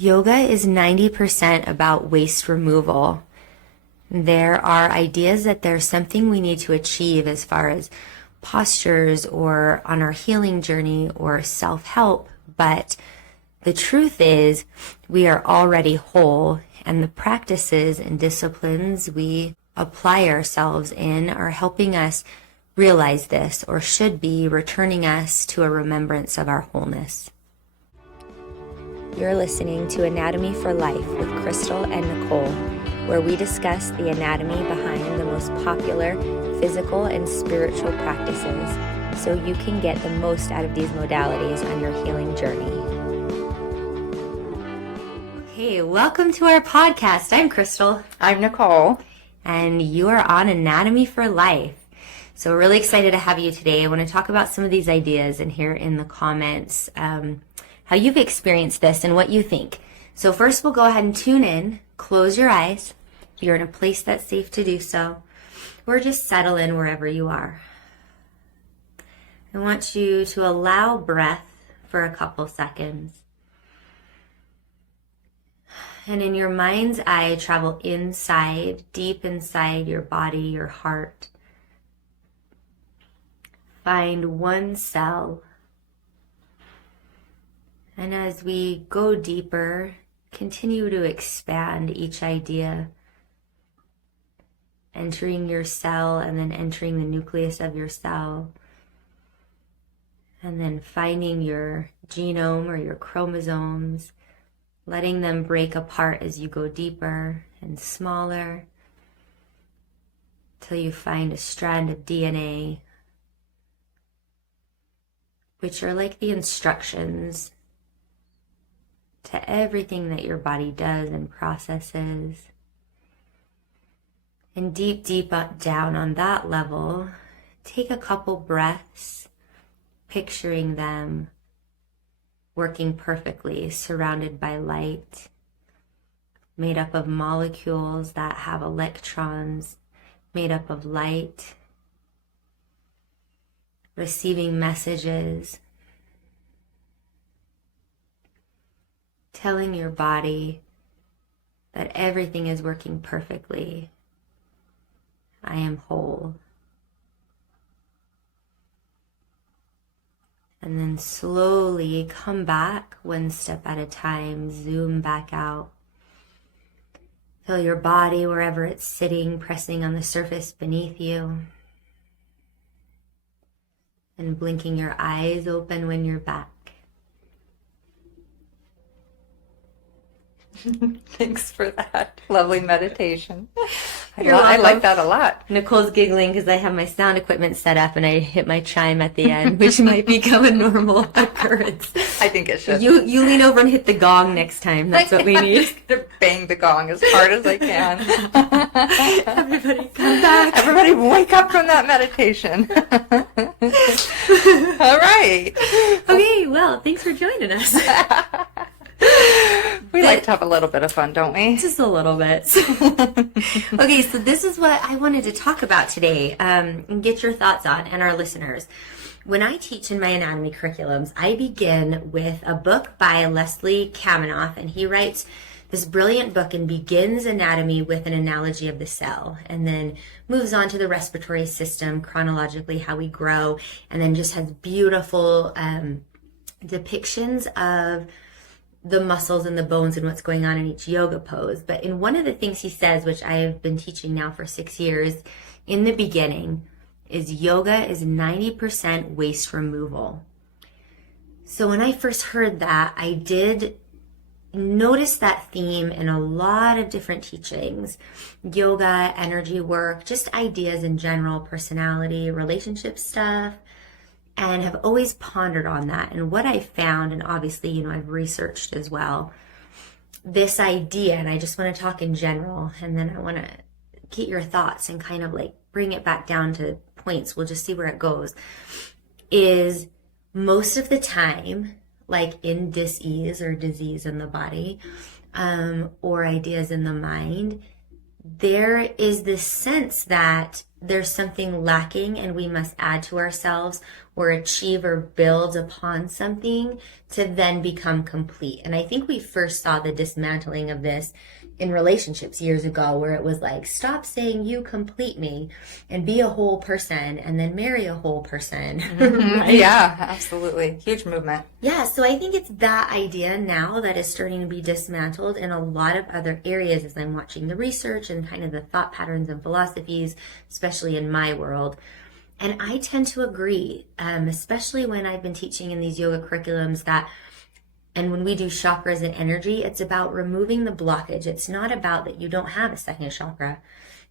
Yoga is 90% about waste removal. There are ideas that there's something we need to achieve as far as postures or on our healing journey or self-help, but the truth is we are already whole, and the practices and disciplines we apply ourselves in are helping us realize this, or should be returning us to a remembrance of our wholeness. You're listening to Anatomy for Life with Crystal and Nicole, where we discuss the anatomy behind the most popular physical and spiritual practices so you can get the most out of these modalities on your healing journey. Hey, welcome to our podcast. I'm Crystal. I'm Nicole. And you are on Anatomy for Life. So we're really excited to have you today. I want to talk about some of these ideas and hear in the comments how you've experienced this and what you think. So first we'll go ahead and tune in, close your eyes. If you're in a place that's safe to do so, or just settle in wherever you are. I want you to allow breath for a couple seconds. And in your mind's eye, travel inside, deep inside your body, your heart. Find one cell. And as we go deeper, continue to expand each idea, entering your cell and then entering the nucleus of your cell, and then finding your genome or your chromosomes, letting them break apart as you go deeper and smaller till you find a strand of DNA, which are like the instructions to everything that your body does and processes. And deep down on that level, take a couple breaths, picturing them working perfectly, surrounded by light, made up of molecules that have electrons, made up of light, receiving messages, telling your body that everything is working perfectly. I am whole. And then slowly come back one step at a time, zoom back out. Feel your body wherever it's sitting, pressing on the surface beneath you. And blinking your eyes open when you're back. Thanks for that lovely meditation. I like that a lot. Nicole's giggling because I have my sound equipment set up and I hit my chime at the end, which might become a normal occurrence. I think it should. You lean over and hit the gong next time. That's what we need. I'm just going to bang the gong as hard as I can. Everybody come back. Everybody wake up from that meditation. All right. Okay, well, thanks for joining us. We like to have a little bit of fun, don't we? Just a little bit. Okay, so this is what I wanted to talk about today and get your thoughts on, and our listeners. When I teach in my anatomy curriculums, I begin with a book by Leslie Kaminoff, and he writes this brilliant book and begins anatomy with an analogy of the cell, and then moves on to the respiratory system, chronologically how we grow, and then just has beautiful depictions of the muscles and the bones and what's going on in each yoga pose. But in one of the things he says, which I have been teaching now for 6 years, in the beginning, is yoga is 90% waste removal. So when I first heard that, I did notice that theme in a lot of different teachings. Yoga, energy work, just ideas in general, personality, relationship stuff, and have always pondered on that. And what I found, and obviously, I've researched as well, this idea, and I just want to talk in general, and then I want to get your thoughts and kind of like bring it back down to points. We'll just see where it goes. Is most of the time, like in dis-ease or disease in the body, or ideas in the mind, there is this sense that there's something lacking and we must add to ourselves, or achieve or build upon something to then become complete. And I think we first saw the dismantling of this in relationships years ago, where it was like, stop saying you complete me and be a whole person and then marry a whole person. Right? Yeah, absolutely. Huge movement. Yeah, so I think it's that idea now that is starting to be dismantled in a lot of other areas as I'm watching the research and kind of the thought patterns and philosophies, especially in my world. And I tend to agree, especially when I've been teaching in these yoga curriculums and when we do chakras and energy, it's about removing the blockage. It's not about that you don't have a second chakra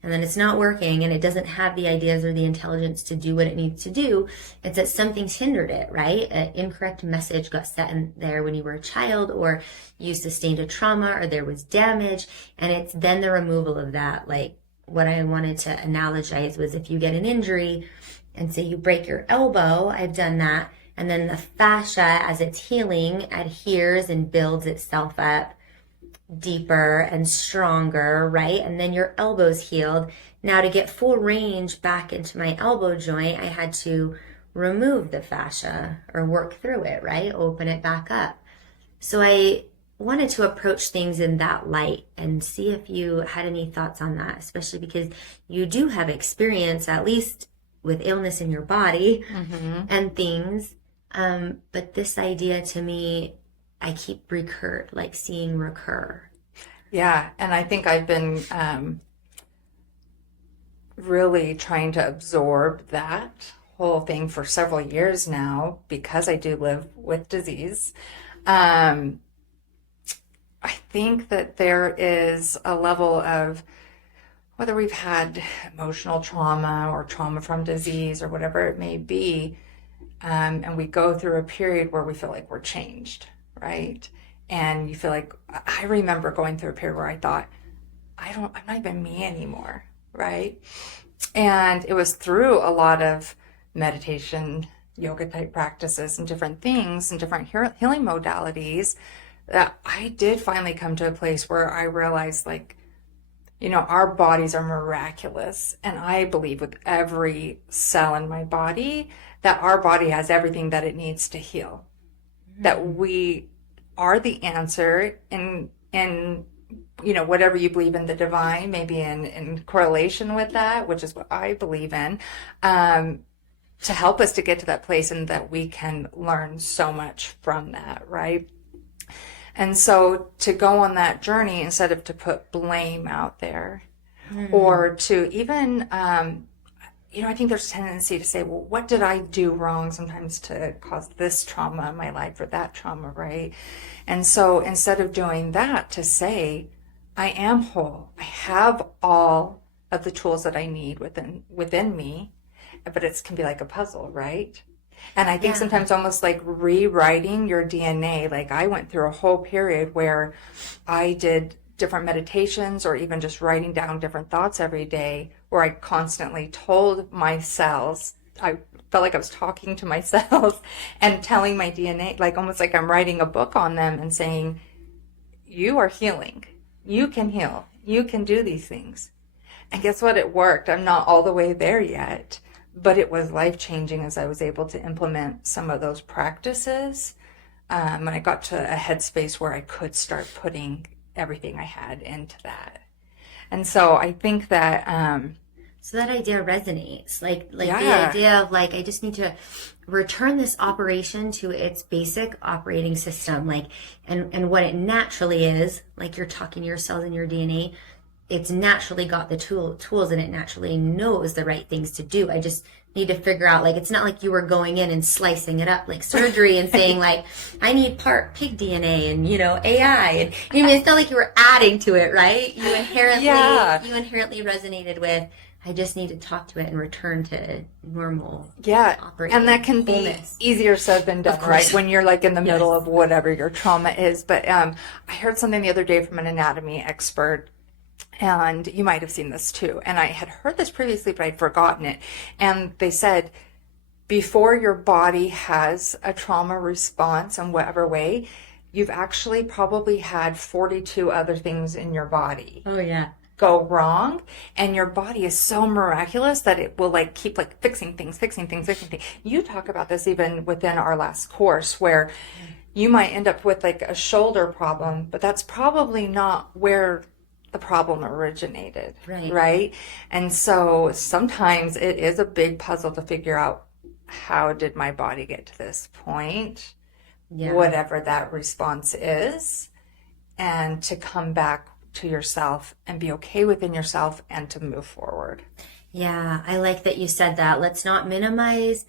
and then it's not working and it doesn't have the ideas or the intelligence to do what it needs to do. It's that something's hindered it, right? An incorrect message got set in there when you were a child, or you sustained a trauma, or there was damage. And it's then the removal of that. Like what I wanted to analogize was, if you get an injury and say you break your elbow, I've done that. And then the fascia, as it's healing, adheres and builds itself up deeper and stronger, right? And then your elbow's healed. Now, to get full range back into my elbow joint, I had to remove the fascia or work through it, right? Open it back up. So I wanted to approach things in that light and see if you had any thoughts on that, especially because you do have experience, at least with illness in your body and things. But this idea to me, I keep seeing recur. Yeah, and I think I've been really trying to absorb that whole thing for several years now, because I do live with disease. I think that there is a level of, whether we've had emotional trauma or trauma from disease or whatever it may be, and we go through a period where we feel like we're changed, right? And you feel like, I remember going through a period where I thought, I'm not even me anymore, right? And it was through a lot of meditation, yoga type practices and different things and different healing modalities that I did finally come to a place where I realized, like, our bodies are miraculous. And I believe with every cell in my body that our body has everything that it needs to heal. That we are the answer in whatever you believe in the divine, maybe in correlation with that, which is what I believe in, to help us to get to that place, and that we can learn so much from that, right? And so to go on that journey, instead of to put blame out there, or to even, I think there's a tendency to say, well, what did I do wrong sometimes to cause this trauma in my life or that trauma, right? And so instead of doing that, to say, I am whole. I have all of the tools that I need within me, but it can be like a puzzle, right? And I think sometimes almost like rewriting your DNA. Like I went through a whole period where I did different meditations, or even just writing down different thoughts every day, where I constantly told my cells, I felt like I was talking to my cells and telling my DNA, like almost like I'm writing a book on them and saying, you are healing. You can heal. You can do these things. And guess what? It worked. I'm not all the way there yet, but it was life-changing as I was able to implement some of those practices. And I got to a headspace where I could start putting everything I had into that. And so I think that so that idea resonates, like the idea of like, I just need to return this operation to its basic operating system, like and what it naturally is. Like you're talking to your cells and your DNA, it's naturally got the tools, and it naturally knows the right things to do. I just need to figure out, like, it's not like you were going in and slicing it up like surgery and saying like, I need part pig DNA and AI, and it's not like you were adding to it, right? You inherently resonated with, I just need to talk to it and return to normal operating. And that can wholeness. Be easier said than done, right? When you're like in the middle of whatever your trauma is. But I heard something the other day from an anatomy expert, and you might have seen this too. And I had heard this previously, but I'd forgotten it. And they said, before your body has a trauma response in whatever way, you've actually probably had 42 other things in your body. Oh, yeah. go wrong, and your body is so miraculous that it will like keep like fixing things. You talk about this even within our last course, where you might end up with like a shoulder problem, but that's probably not where the problem originated, right? And so sometimes it is a big puzzle to figure out, how did my body get to this point, whatever that response is, and to come back to yourself and be okay within yourself and to move forward. Yeah, I like that you said that. Let's not minimize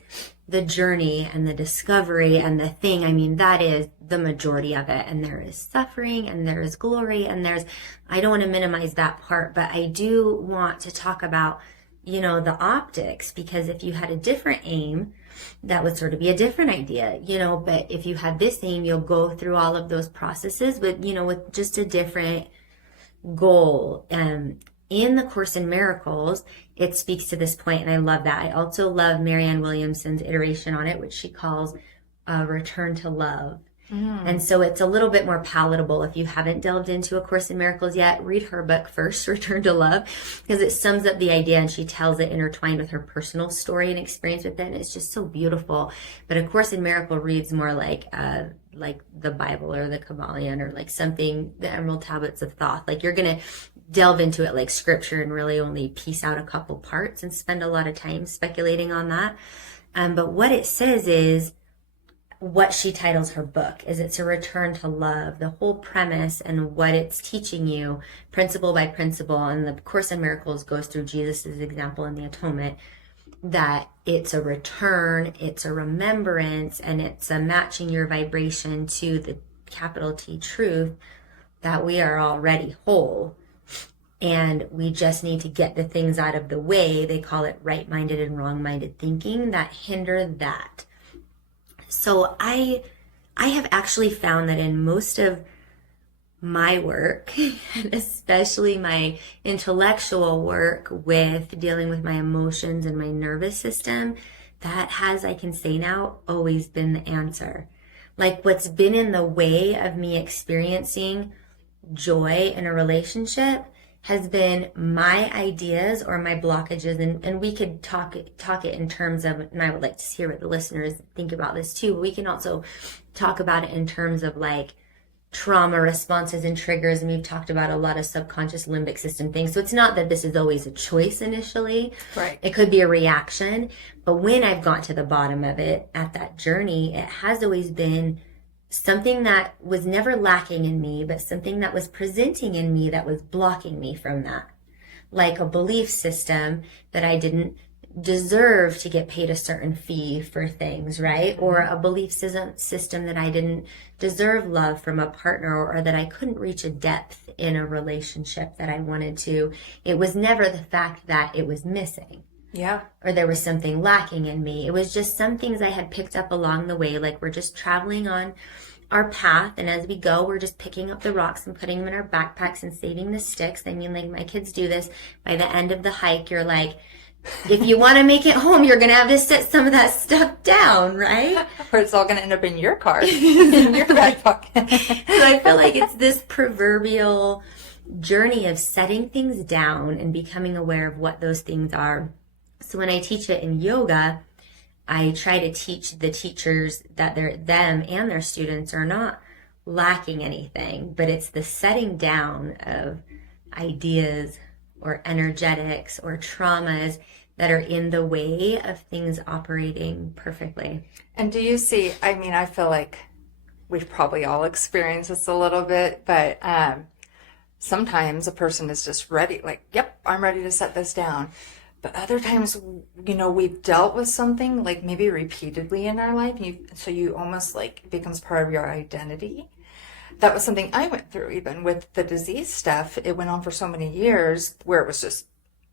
the journey and the discovery and the thing. I mean, that is the majority of it. And there is suffering and there is glory and I don't want to minimize that part, but I do want to talk about, you know, the optics, because if you had a different aim, that would sort of be a different idea, you know, but if you had this aim, you'll go through all of those processes with, you know, with just a different goal. In the Course in Miracles, it speaks to this point, and I love that. I also love Marianne Williamson's iteration on it, which she calls Return to Love. And so it's a little bit more palatable. If you haven't delved into A Course in Miracles yet, read her book first, Return to Love, because it sums up the idea and she tells it intertwined with her personal story and experience with it. And it's just so beautiful. But A Course in Miracle reads more like the Bible or the Kabbalion or like something, the Emerald Tablets of Thoth. Like you're going to delve into it like scripture and really only piece out a couple parts and spend a lot of time speculating on that. But what it says is, what she titles her book is it's a return to love. The whole premise and what it's teaching you, principle by principle, and the Course in Miracles goes through Jesus's example in the atonement, that it's a return, it's a remembrance, and it's a matching your vibration to the capital T truth that we are already whole. And we just need to get the things out of the way. They call it right-minded and wrong-minded thinking that hinder that. So I have actually found that in most of my work, and especially my intellectual work with dealing with my emotions and my nervous system, that has, I can say now, always been the answer. Like what's been in the way of me experiencing joy in a relationship has been my ideas or my blockages, and we could talk it in terms of, and I would like to hear what the listeners think about this too, but we can also talk about it in terms of like trauma responses and triggers, and we've talked about a lot of subconscious limbic system things. So it's not that this is always a choice initially. Right. It could be a reaction, but when I've got to the bottom of it at that journey, it has always been something that was never lacking in me, but something that was presenting in me that was blocking me from that. Like a belief system that I didn't deserve to get paid a certain fee for things, right? Or a belief system that I didn't deserve love from a partner, or that I couldn't reach a depth in a relationship that I wanted to. It was never the fact that it was missing. Yeah. Or there was something lacking in me. It was just some things I had picked up along the way. Like we're just traveling on our path, and as we go, we're just picking up the rocks and putting them in our backpacks and saving the sticks. I mean, like my kids do this. By the end of the hike, you're like, if you want to make it home, you're going to have to set some of that stuff down, right? Or it's all going to end up in your car, in your back pocket. So I feel like it's this proverbial journey of setting things down and becoming aware of what those things are. So when I teach it in yoga, I try to teach the teachers that them and their students are not lacking anything, but it's the setting down of ideas or energetics or traumas that are in the way of things operating perfectly. And do you see, I mean, I feel like we've probably all experienced this a little bit, but sometimes a person is just ready, like, yep, I'm ready to set this down. But other times, you know, we've dealt with something like maybe repeatedly in our life, so you almost like it becomes part of your identity. That was something I went through, even with the disease stuff. It went on for so many years where it was just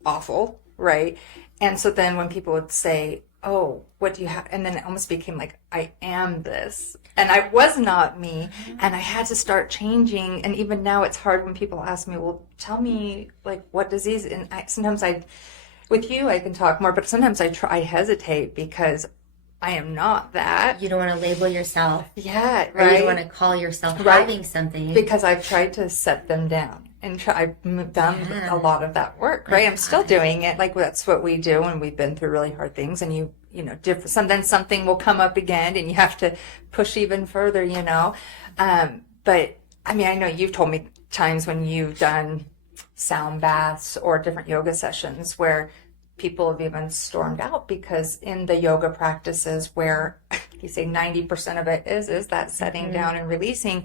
awful, right? And so then when people would say, oh, what do you have? And then it almost became like, I am this. And I was not me. And I had to start changing. And even now it's hard when people ask me, well, tell me like what disease. And sometimes with you, I can talk more, but sometimes I hesitate because I am not that. You don't want to label yourself. Yeah, right. Or you don't want to call yourself having something. Because I've tried to set them down. and I've done a lot of that work, right? I'm still doing it. Like that's what we do when we've been through really hard things, and then something will come up again, and you have to push even further, But I mean, I know you've told me times when you've done sound baths or different yoga sessions where people have even stormed out because in the yoga practices where you say 90% of it is that setting down and releasing,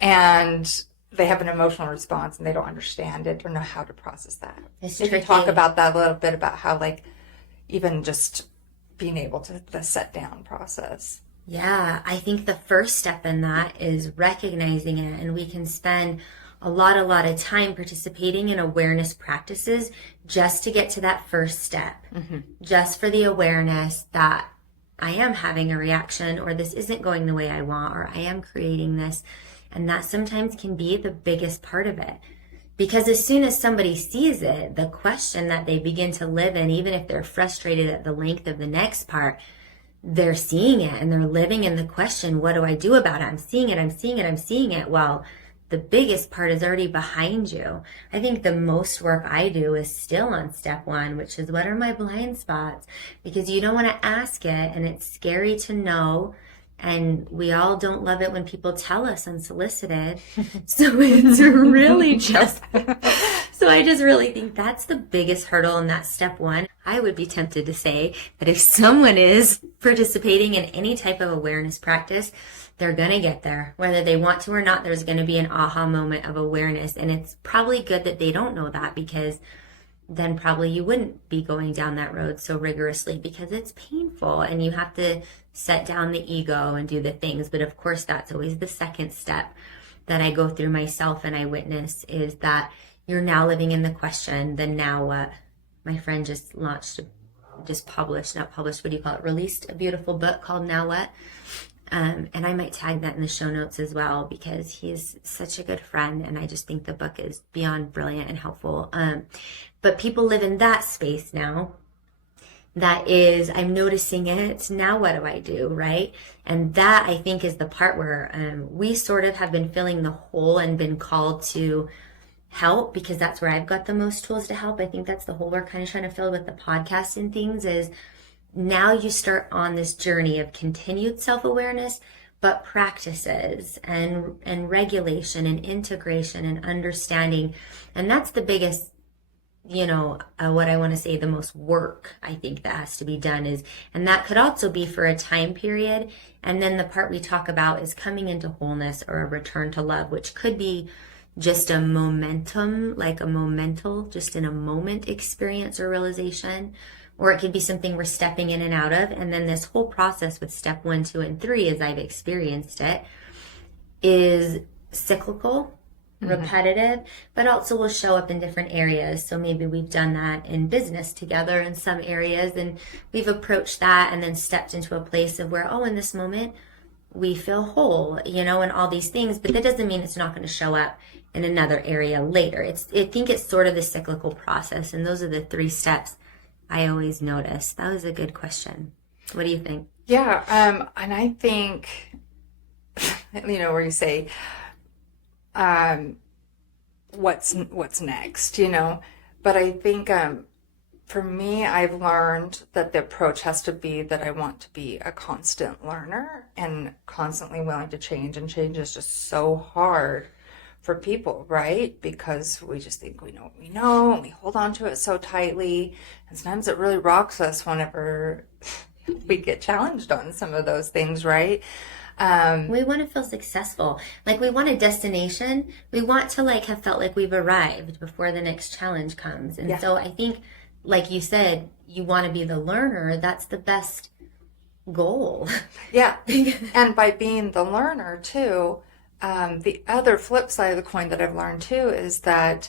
and they have an emotional response and they don't understand it or know how to process that. If you talk about that a little bit, about how like even just being able to the set down process. Yeah, I think the first step in that is recognizing it, and we can spend a lot of time participating in awareness practices just to get to that first step, just for the awareness that I am having a reaction, or this isn't going the way I want, or I am creating this. And that sometimes can be the biggest part of it. Because as soon as somebody sees it, the question that they begin to live in, even if they're frustrated at the length of the next part, they're seeing it and they're living in the question, what do I do about it? I'm seeing it. Well, the biggest part is already behind you. I think the most work I do is still on step one, which is what are my blind spots? Because you don't want to ask it, and it's scary to know. And we all don't love it when people tell us unsolicited. So it's really just, so I just really think that's the biggest hurdle in that step one. I would be tempted to say that if someone is participating in any type of awareness practice, they're going to get there. Whether they want to or not, there's going to be an aha moment of awareness. And it's probably good that they don't know that, because then probably you wouldn't be going down that road so rigorously, because it's painful and you have to set down the ego and do the things. But of course, that's always the second step that I go through myself and I witness, is that you're now living in the question, then now what? My friend just released a beautiful book called Now What? And I might tag that in the show notes as well, because he's such a good friend and I just think the book is beyond brilliant and helpful. But people live in that space now. That is, I'm noticing it. Now what do I do, right? And that, I think, is the part where we sort of have been filling the hole and been called to help, because that's where I've got the most tools to help. I think that's the hole we're kind of trying to fill with the podcast and things, is now you start on this journey of continued self-awareness, but practices and regulation and integration and understanding. And that's the biggest, what I want to say, the most work I think that has to be done is, and that could also be for a time period. And then the part we talk about is coming into wholeness or a return to love, which could be just a momentum, like a momental, just in a moment experience or realization. Or it could be something we're stepping in and out of. And then this whole process with step 1, 2, and 3, as I've experienced it, is cyclical, repetitive, but also will show up in different areas. So maybe we've done that in business together in some areas, and we've approached that and then stepped into a place of where, in this moment, we feel whole, and all these things. But that doesn't mean it's not going to show up in another area later. I think it's sort of the cyclical process. And those are the 3 steps I always notice. That was a good question. What do you think? Yeah. And I think, where you say, what's next, but I think, for me, I've learned that the approach has to be that I want to be a constant learner and constantly willing to change. And change is just so hard for people, right? Because we just think we know what we know and we hold on to it so tightly. And sometimes it really rocks us whenever we get challenged on some of those things, right? We want to feel successful. Like, we want a destination. We want to have felt like we've arrived before the next challenge comes. And so I think, like you said, you want to be the learner. That's the best goal. Yeah. And by being the learner too, the other flip side of the coin that I've learned too is that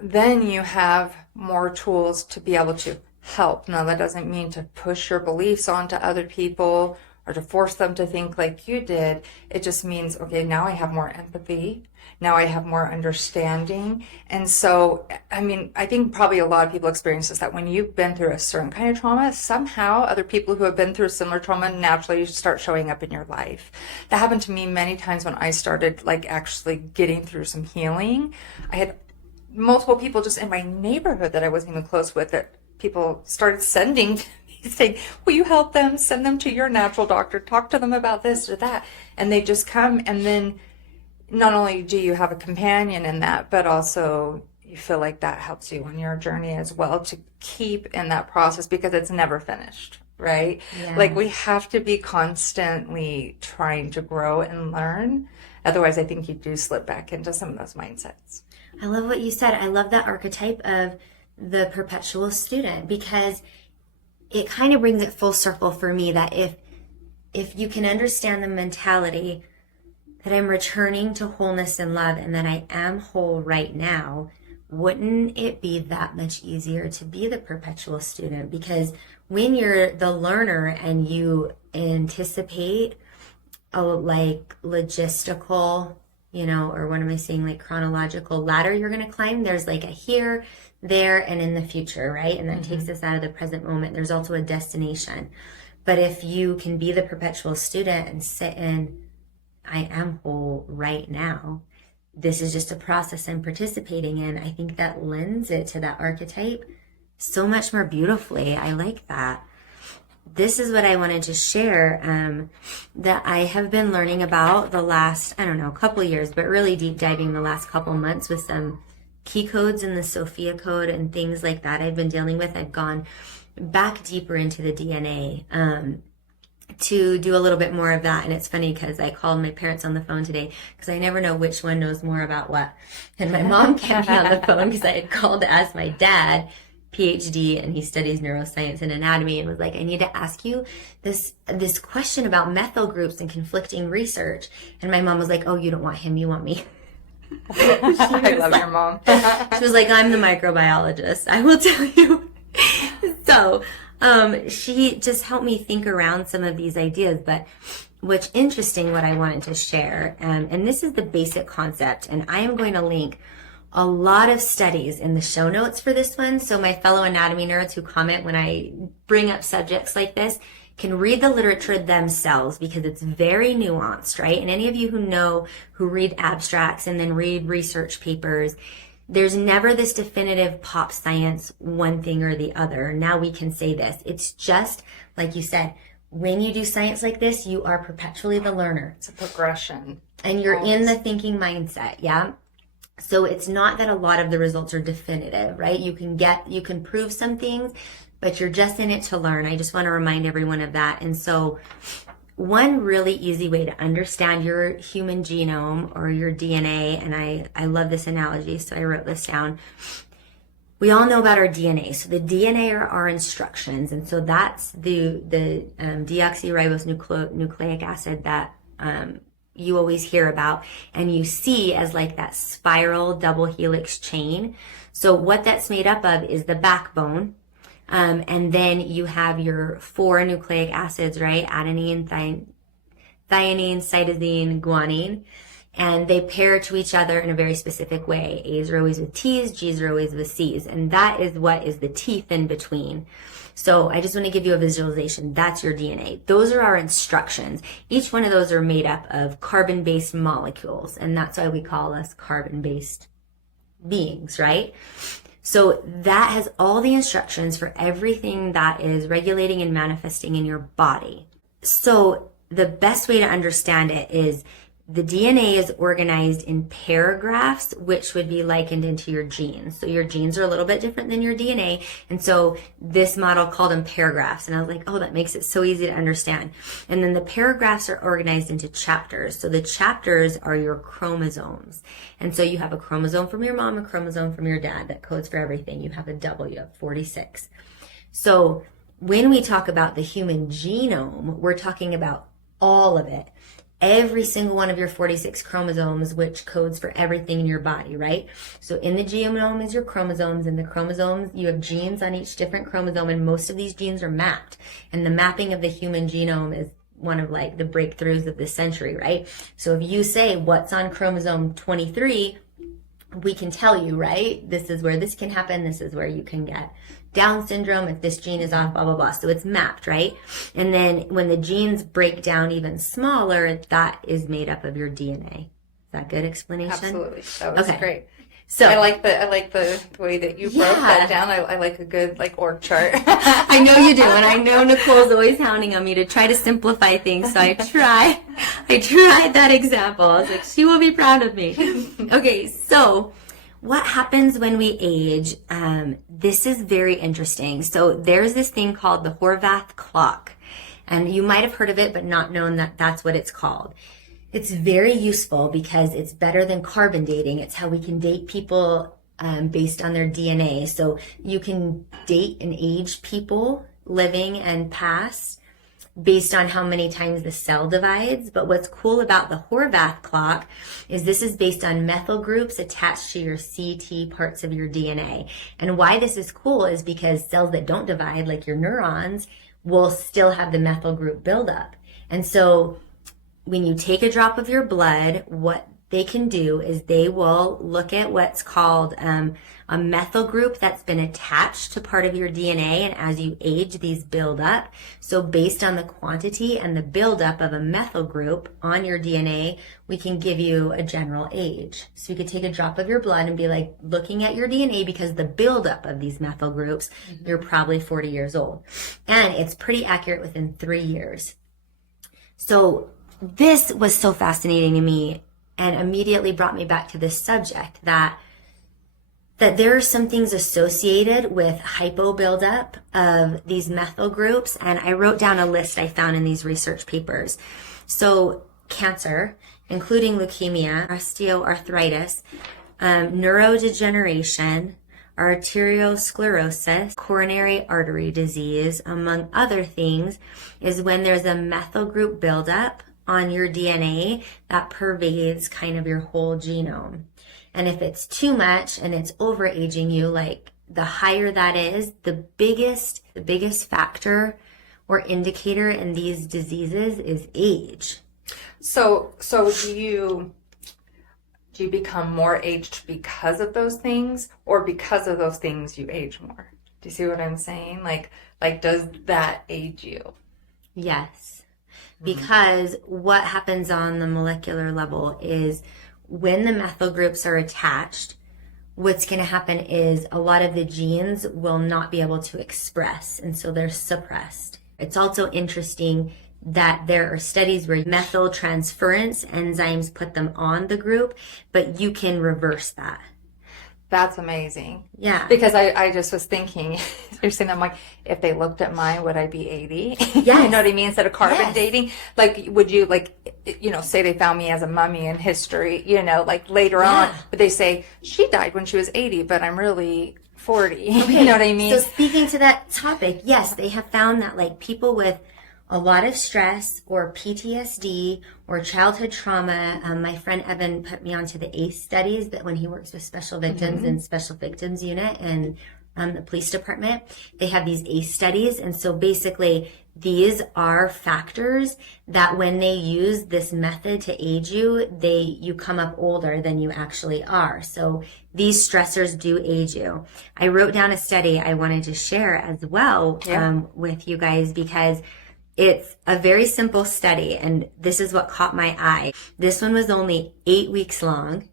then you have more tools to be able to help. Now, that doesn't mean to push your beliefs onto other people or to force them to think like you did. It just means, okay, now I have more empathy. Now I have more understanding. And so, I mean, I think probably a lot of people experience this, that when you've been through a certain kind of trauma, somehow other people who have been through similar trauma naturally start showing up in your life. That happened to me many times when I started like actually getting through some healing. I had multiple people just in my neighborhood that I wasn't even close with, that people started sending saying, will you help them? Send them to your natural doctor. Talk to them about this or that. And they just come, and then not only do you have a companion in that, but also you feel like that helps you on your journey as well, to keep in that process, because it's never finished, right? Yeah. Like, we have to be constantly trying to grow and learn. Otherwise, I think you do slip back into some of those mindsets. I love what you said. I love that archetype of the perpetual student, because it kind of brings it full circle for me, that if you can understand the mentality that I'm returning to wholeness and love, and that I am whole right now, wouldn't it be that much easier to be the perpetual student? Because when you're the learner and you anticipate a like logistical, or what am I saying, like chronological ladder you're going to climb, there's like a here, there, and in the future, right? And that takes us out of the present moment. There's also a destination. But if you can be the perpetual student and sit in, I am whole right now, this is just a process I'm participating in, I think that lends it to that archetype so much more beautifully. I like that. This is what I wanted to share, that I have been learning about the last, couple of years, but really deep diving the last couple months with some key codes in the Sophia code and things like that I've been dealing with. I've gone back deeper into the DNA to do a little bit more of that. And it's funny because I called my parents on the phone today, because I never know which one knows more about what. And my mom kept me on the phone because I had called to ask my dad, PhD, and he studies neuroscience and anatomy, and was like, I need to ask you this question about methyl groups and conflicting research. And my mom was like, oh, you don't want him, you want me. I love your mom. She was like, I'm the microbiologist, I will tell you. So she just helped me think around some of these ideas. But what's interesting, what I wanted to share, and this is the basic concept, and I am going to link a lot of studies in the show notes for this one, so my fellow anatomy nerds who comment when I bring up subjects like this can read the literature themselves, because it's very nuanced, right? And any of you who read abstracts and then read research papers, there's never this definitive pop science, one thing or the other. Now we can say this. It's just, like you said, when you do science like this, you are perpetually the learner. It's a progression. And you're in the thinking mindset, yeah? So it's not that a lot of the results are definitive, right? You can prove some things, but you're just in it to learn. I just want to remind everyone of that. And so one really easy way to understand your human genome or your DNA, and I love this analogy, so I wrote this down. We all know about our DNA. So the DNA are our instructions. And so that's the deoxyribonucleic acid that you always hear about and you see as like that spiral double helix chain. So what that's made up of is the backbone. And then you have your 4 nucleic acids, right? Adenine, thionine, cytosine, guanine. And they pair to each other in a very specific way. A's are always with T's, G's are always with C's. And that is what is the teeth in between. So I just want to give you a visualization. That's your DNA. Those are our instructions. Each one of those are made up of carbon-based molecules. And that's why we call us carbon-based beings, right? So that has all the instructions for everything that is regulating and manifesting in your body. So the best way to understand it is the DNA is organized in paragraphs, which would be likened into your genes. So your genes are a little bit different than your DNA. And so this model called them paragraphs. And I was like, oh, that makes it so easy to understand. And then the paragraphs are organized into chapters. So the chapters are your chromosomes. And so you have a chromosome from your mom, a chromosome from your dad that codes for everything. You have a double, you have 46. So when we talk about the human genome, we're talking about all of it. Every single one of your 46 chromosomes, which codes for everything in your body, right? So in the genome is your chromosomes, and the chromosomes, you have genes on each different chromosome, and most of these genes are mapped. And the mapping of the human genome is one of like the breakthroughs of this century, right? So if you say what's on chromosome 23, we can tell you, right? This is where this can happen. This is where you can get Down syndrome if this gene is off, blah, blah, blah. So it's mapped, right? And then when the genes break down even smaller, that is made up of your DNA. Is that good explanation? Absolutely. That was great. So I like the way that you broke that down. I like a good like org chart. I know you do, and I know Nicole's always hounding on me to try to simplify things. So I tried that example. I was like, she will be proud of me. Okay, so what happens when we age? This is very interesting. So there's this thing called the Horvath clock, and you might have heard of it, but not known that that's what it's called. It's very useful because it's better than carbon dating. It's how we can date people based on their DNA. So you can date and age people living and past based on how many times the cell divides. But what's cool about the Horvath clock is this is based on methyl groups attached to your CT parts of your DNA. And why this is cool is because cells that don't divide, like your neurons, will still have the methyl group buildup. And so when you take a drop of your blood, what they can do is they will look at what's called a methyl group that's been attached to part of your DNA. And as you age, these build up. So based on the quantity and the buildup of a methyl group on your DNA, we can give you a general age. So you could take a drop of your blood and be like looking at your DNA because the buildup of these methyl groups, you're probably 40 years old. And it's pretty accurate within 3 years. So this was so fascinating to me and immediately brought me back to this subject that there are some things associated with hypo buildup of these methyl groups. And I wrote down a list I found in these research papers. So cancer, including leukemia, osteoarthritis, neurodegeneration, arteriosclerosis, coronary artery disease, among other things, is when there's a methyl group buildup on your DNA that pervades kind of your whole genome. And if it's too much and it's overaging you, like the higher that is, the biggest factor or indicator in these diseases is age. So do you become more aged because of those things, or because of those things you age more? Do you see what I'm saying? Like does that age you? Yes. Because what happens on the molecular level is when the methyl groups are attached, what's going to happen is a lot of the genes will not be able to express, and so they're suppressed. It's also interesting that there are studies where methyltransference enzymes put them on the group, but you can reverse that. That's amazing. Yeah. Because I just was thinking, you're saying, I'm like, if they looked at mine, would I be 80? Yes. You know what I mean? Instead of carbon dating, like, would you, like, you know, say they found me as a mummy in history, you know, like later on, but they say she died when she was 80, but I'm really 40. Okay. You know what I mean? So speaking to that topic, yes, they have found that like people with a lot of stress or PTSD or childhood trauma. My friend Evan put me onto the ACE studies that when he works with special victims in special victims unit and the police department, they have these ACE studies. And so basically these are factors that when they use this method to age you, you come up older than you actually are. So these stressors do age you. I wrote down a study I wanted to share as well with you guys because it's a very simple study, and this is what caught my eye. This one was only 8 weeks long,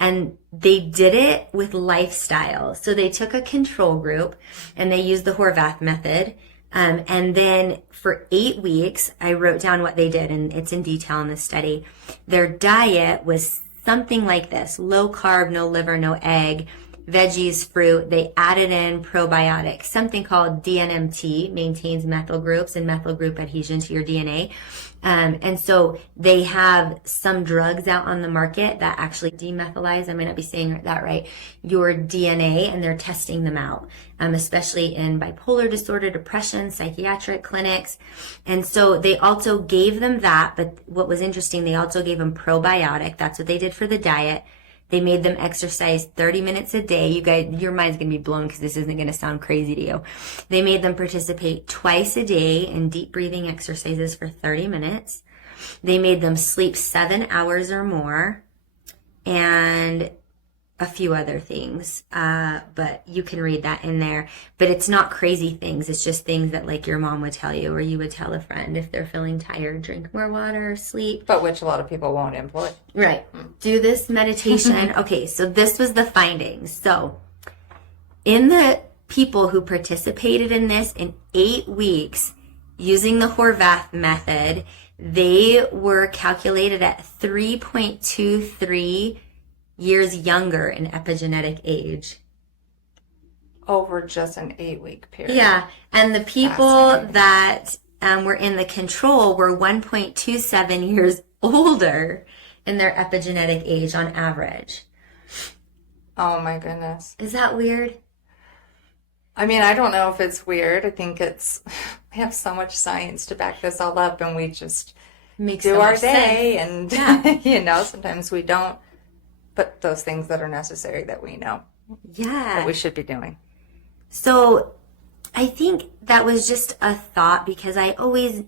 and they did it with lifestyle. So they took a control group, and they used the Horvath Method. And then for 8 weeks, I wrote down what they did, and it's in detail in the study. Their diet was something like this: low carb, no liver, no egg, veggies, fruit. They added in probiotics. Something called DNMT maintains methyl groups and methyl group adhesion to your DNA. And so they have some drugs out on the market that actually demethylize, I may not be saying that right, your DNA, and they're testing them out, especially in bipolar disorder, depression, psychiatric clinics. And so they also gave them that, but what was interesting, they also gave them probiotic. That's what they did for the diet. They made them exercise 30 minutes a day. You guys, your mind's going to be blown because this isn't going to sound crazy to you. They made them participate twice a day in deep breathing exercises for 30 minutes. They made them sleep 7 hours or more, and a few other things. But you can read that in there. But it's not crazy things. It's just things that like your mom would tell you, or you would tell a friend if they're feeling tired. Drink more water, sleep. But which a lot of people won't employ. Right. Do this meditation. Okay, so this was the findings. So in the people who participated in this in 8 weeks using the Horvath method, they were calculated at 3.23 years younger in epigenetic age. Over just an 8-week period. Yeah. And the people that were in the control were 1.27 years older in their epigenetic age on average. Oh my goodness. Is that weird? I mean, I don't know if it's weird. I think we have so much science to back this all up, and we just do our day. And, sometimes we don't. But those things that are necessary that we know. Yeah. That we should be doing. So I think that was just a thought, because I always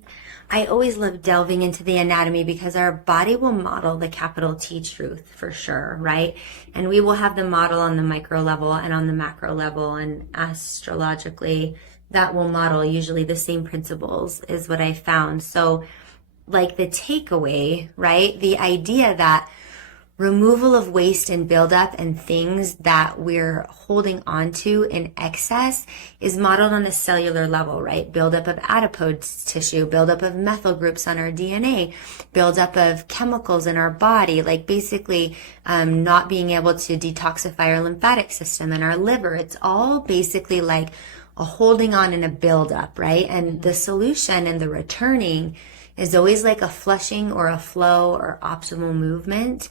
love delving into the anatomy, because our body will model the capital T truth for sure, right? And we will have the model on the micro level and on the macro level, and astrologically that will model usually the same principles is what I found. So like the takeaway, right? The idea that removal of waste and buildup and things that we're holding on to in excess is modeled on a cellular level, right? Buildup of adipose tissue, buildup of methyl groups on our DNA, buildup of chemicals in our body, like basically not being able to detoxify our lymphatic system and our liver. It's all basically like a holding on and a buildup, right? And the solution and the returning is always like a flushing or a flow or optimal movement.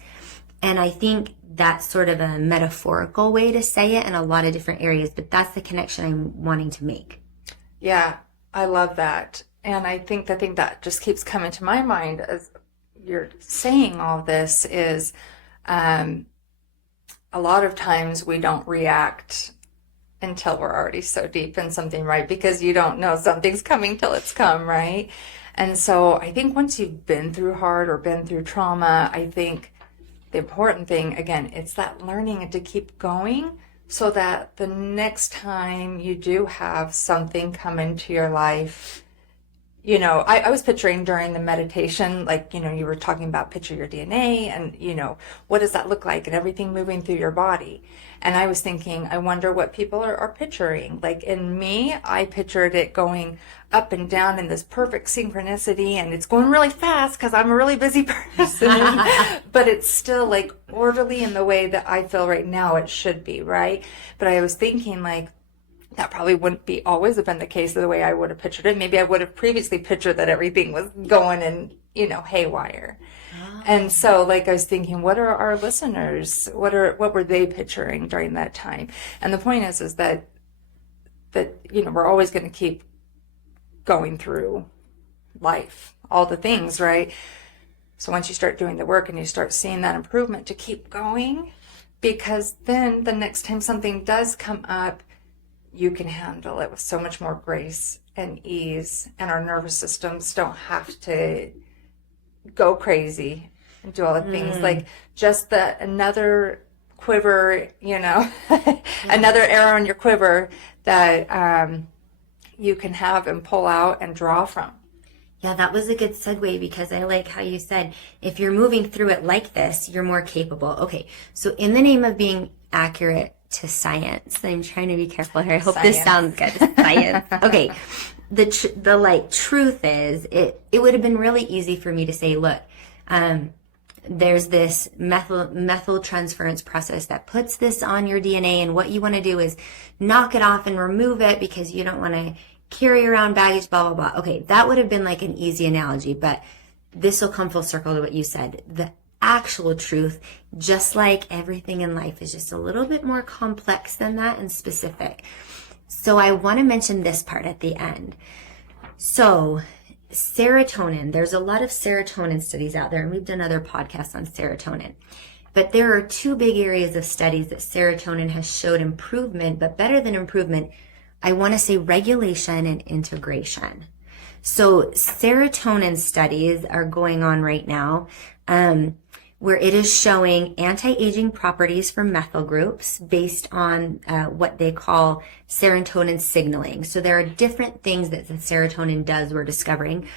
And I think that's sort of a metaphorical way to say it in a lot of different areas, but that's the connection I'm wanting to make. Yeah, I love that. And I think the thing that just keeps coming to my mind as you're saying all this is a lot of times we don't react until we're already so deep in something, right? Because you don't know something's coming till it's come, right? And so I think once you've been through hard or been through trauma, I think the important thing, again, it's that learning and to keep going so that the next time you do have something come into your life, I was picturing during the meditation, like, you were talking about picture your DNA and, what does that look like and everything moving through your body. And I was thinking, I wonder what people are picturing. Like in me, I pictured it going up and down in this perfect synchronicity, and it's going really fast because I'm a really busy person, but it's still like orderly in the way that I feel right now it should be, right? But I was thinking like, that probably wouldn't be always have been the case of the way I would have pictured it. Maybe I would have previously pictured that everything was going and, haywire. Oh. And so like I was thinking, what are our listeners? What were they picturing during that time? And the point is that we're always going to keep going through life, all the things, right? So once you start doing the work and you start seeing that improvement, to keep going, because then the next time something does come up, you can handle it with so much more grace and ease, and our nervous systems don't have to go crazy and do all the things like just another quiver, another arrow in your quiver that you can have and pull out and draw from. Yeah, that was a good segue, because I like how you said, if you're moving through it like this, you're more capable. Okay, so in the name of being accurate to science, I'm trying to be careful here. I hope this sounds good. Science. Okay, the truth is, it would have been really easy for me to say, look, there's this methyltransference process that puts this on your DNA, and what you want to do is knock it off and remove it because you don't want to carry around baggage, blah, blah, blah. Okay, that would have been like an easy analogy, but this will come full circle to what you said. The actual truth, just like everything in life, is just a little bit more complex than that and specific. So I want to mention this part at the end. So serotonin, there's a lot of serotonin studies out there, and we've done other podcasts on serotonin. But there are two big areas of studies that serotonin has showed improvement, but better than improvement, I want to say regulation and integration. So serotonin studies are going on right now, where it is showing anti-aging properties for methyl groups based on what they call serotonin signaling. So there are different things that the serotonin does, we're discovering,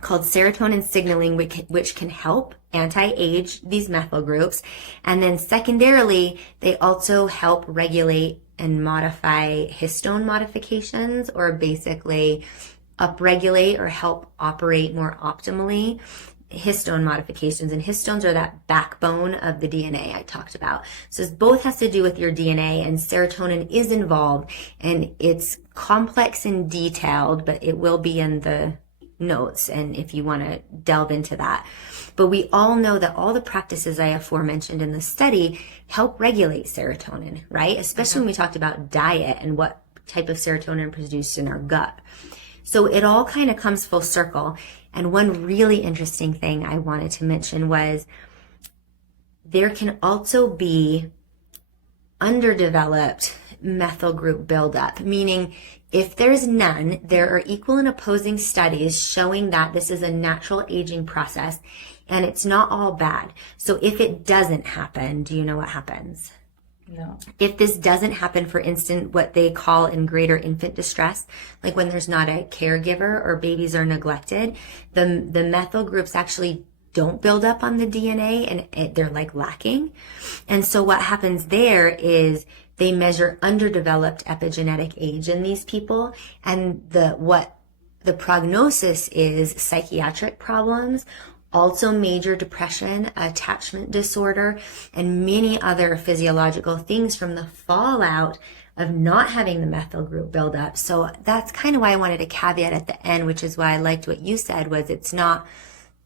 called serotonin signaling, which can help anti-age these methyl groups. And then secondarily, they also help regulate and modify histone modifications, or basically upregulate or help operate more optimally histone modifications. And histones are that backbone of the DNA I talked about. So this both has to do with your DNA, and serotonin is involved, and it's complex and detailed, but it will be in the notes and if you want to delve into that. But we all know that all the practices I aforementioned in the study help regulate serotonin, right? Especially when we talked about diet and what type of serotonin produced in our gut. So it all kind of comes full circle. And one really interesting thing I wanted to mention was there can also be underdeveloped methyl group buildup, meaning if there's none, there are equal and opposing studies showing that this is a natural aging process and it's not all bad. So if it doesn't happen, do you know what happens? No. If this doesn't happen, for instance, what they call in greater infant distress, like when there's not a caregiver or babies are neglected, the methyl groups actually don't build up on the DNA and they're like lacking. And so what happens there is they measure underdeveloped epigenetic age in these people, and what the prognosis is psychiatric problems, also major depression, attachment disorder, and many other physiological things from the fallout of not having the methyl group build up. So that's kind of why I wanted a caveat at the end, which is why I liked what you said, was it's not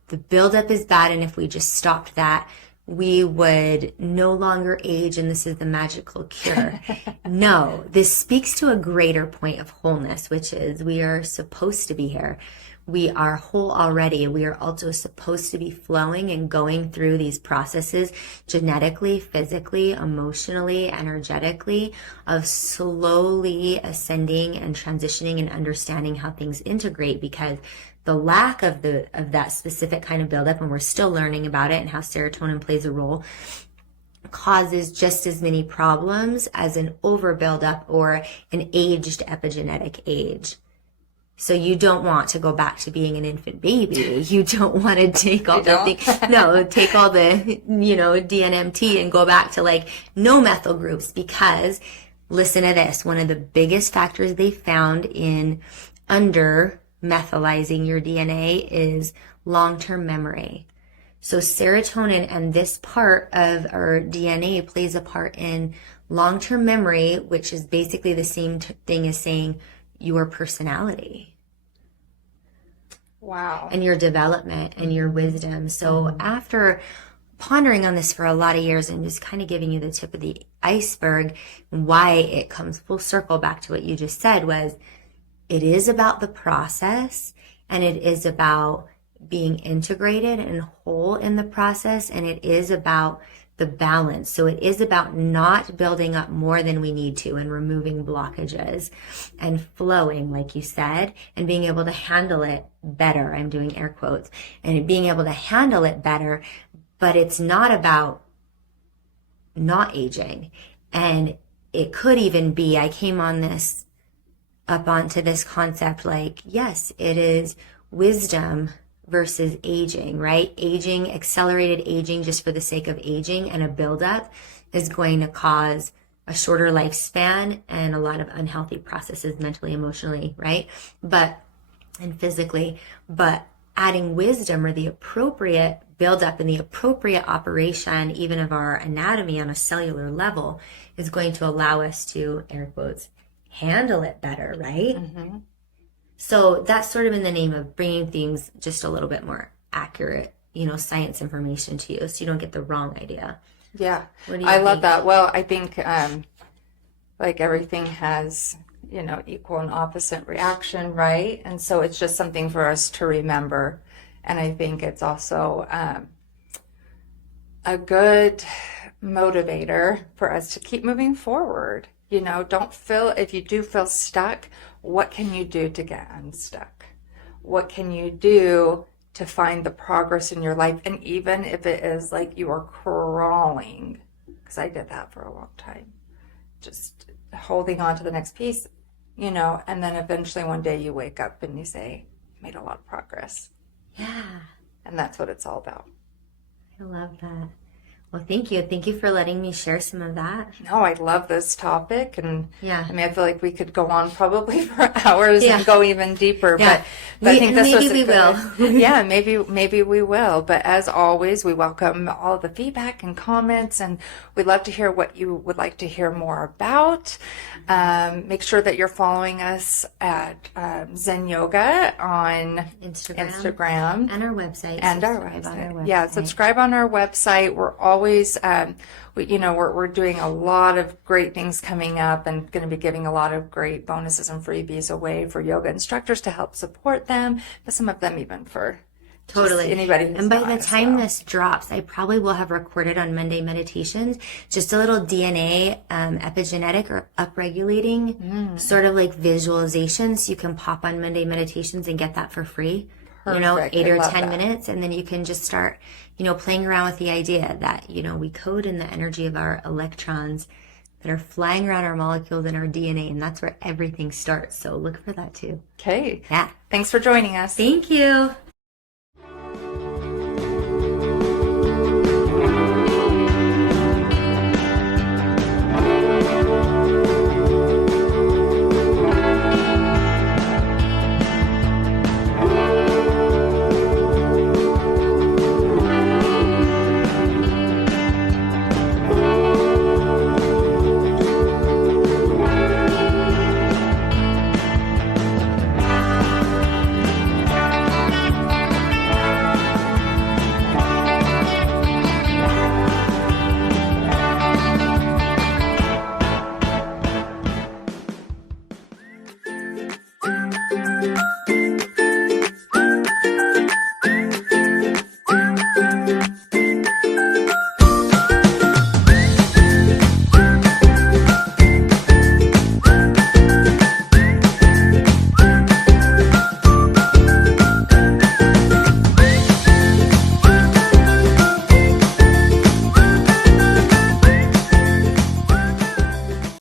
the buildup is bad, and if we just stopped that, we would no longer age and this is the magical cure. No, this speaks to a greater point of wholeness, which is we are supposed to be here. We are whole already. We are also supposed to be flowing and going through these processes genetically, physically, emotionally, energetically, of slowly ascending and transitioning and understanding how things integrate, because the lack of that specific kind of buildup, and we're still learning about it and how serotonin plays a role, causes just as many problems as an over buildup or an aged epigenetic age. So you don't want to go back to being an infant baby. You don't want to take all the things. No, take all the, DNMT and go back to like no methyl groups, because listen to this. One of the biggest factors they found in under methylizing your DNA is long-term memory. So serotonin and this part of our DNA plays a part in long-term memory, which is basically the same thing as saying your personality. Wow. And your development and your wisdom. So after pondering on this for a lot of years and just kind of giving you the tip of the iceberg, why it comes full circle back to what you just said was, it is about the process, and it is about being integrated and whole in the process, and it is about the balance. So it is about not building up more than we need to and removing blockages and flowing, like you said, and being able to handle it better. I'm doing air quotes, and being able to handle it better, but it's not about not aging. And it could even be, I came up onto this concept like, yes, it is wisdom versus aging, right? Aging, accelerated aging just for the sake of aging and a buildup is going to cause a shorter lifespan and a lot of unhealthy processes mentally, emotionally, right? And physically, but adding wisdom or the appropriate buildup and the appropriate operation, even of our anatomy on a cellular level, is going to allow us to, air quotes, handle it better, right? Mm-hmm. So that's sort of in the name of bringing things just a little bit more accurate, science information to you, so you don't get the wrong idea. Yeah, I love that. Well, I think like everything has, equal and opposite reaction, right? And so it's just something for us to remember. And I think it's also a good motivator for us to keep moving forward. You know, don't feel, if you do feel stuck, what can you do to get unstuck? What can you do to find the progress in your life? And even if it is like you are crawling, because I did that for a long time, just holding on to the next piece, you know, and then eventually one day you wake up and you say, made a lot of progress. Yeah. And that's what it's all about. I love that. Well, thank you. Thank you for letting me share some of that. No, I love this topic. And Yeah. I mean, I feel like we could go on probably for hours Yeah. and go even deeper, Yeah. but I think this was maybe we will. Yeah, maybe we will. But as always, we welcome all the feedback and comments, and we'd love to hear what you would like to hear more about. Make sure that you're following us at Zinn Yoga on Instagram and our website. And our website. Yeah, subscribe on our website. We're always, we're doing a lot of great things coming up, and going to be giving a lot of great bonuses and freebies away for yoga instructors to help support them, but some of them even for totally anybody. And by the time this drops, I probably will have recorded on Monday meditations just a little DNA epigenetic or upregulating sort of like visualizations. You can pop on Monday meditations and get that for free. Perfect. 8 or 10 minutes, and then you can just start, playing around with the idea that, we code in the energy of our electrons that are flying around our molecules and our DNA, and that's where everything starts. So look for that too. Okay. Yeah. Thanks for joining us. Thank you.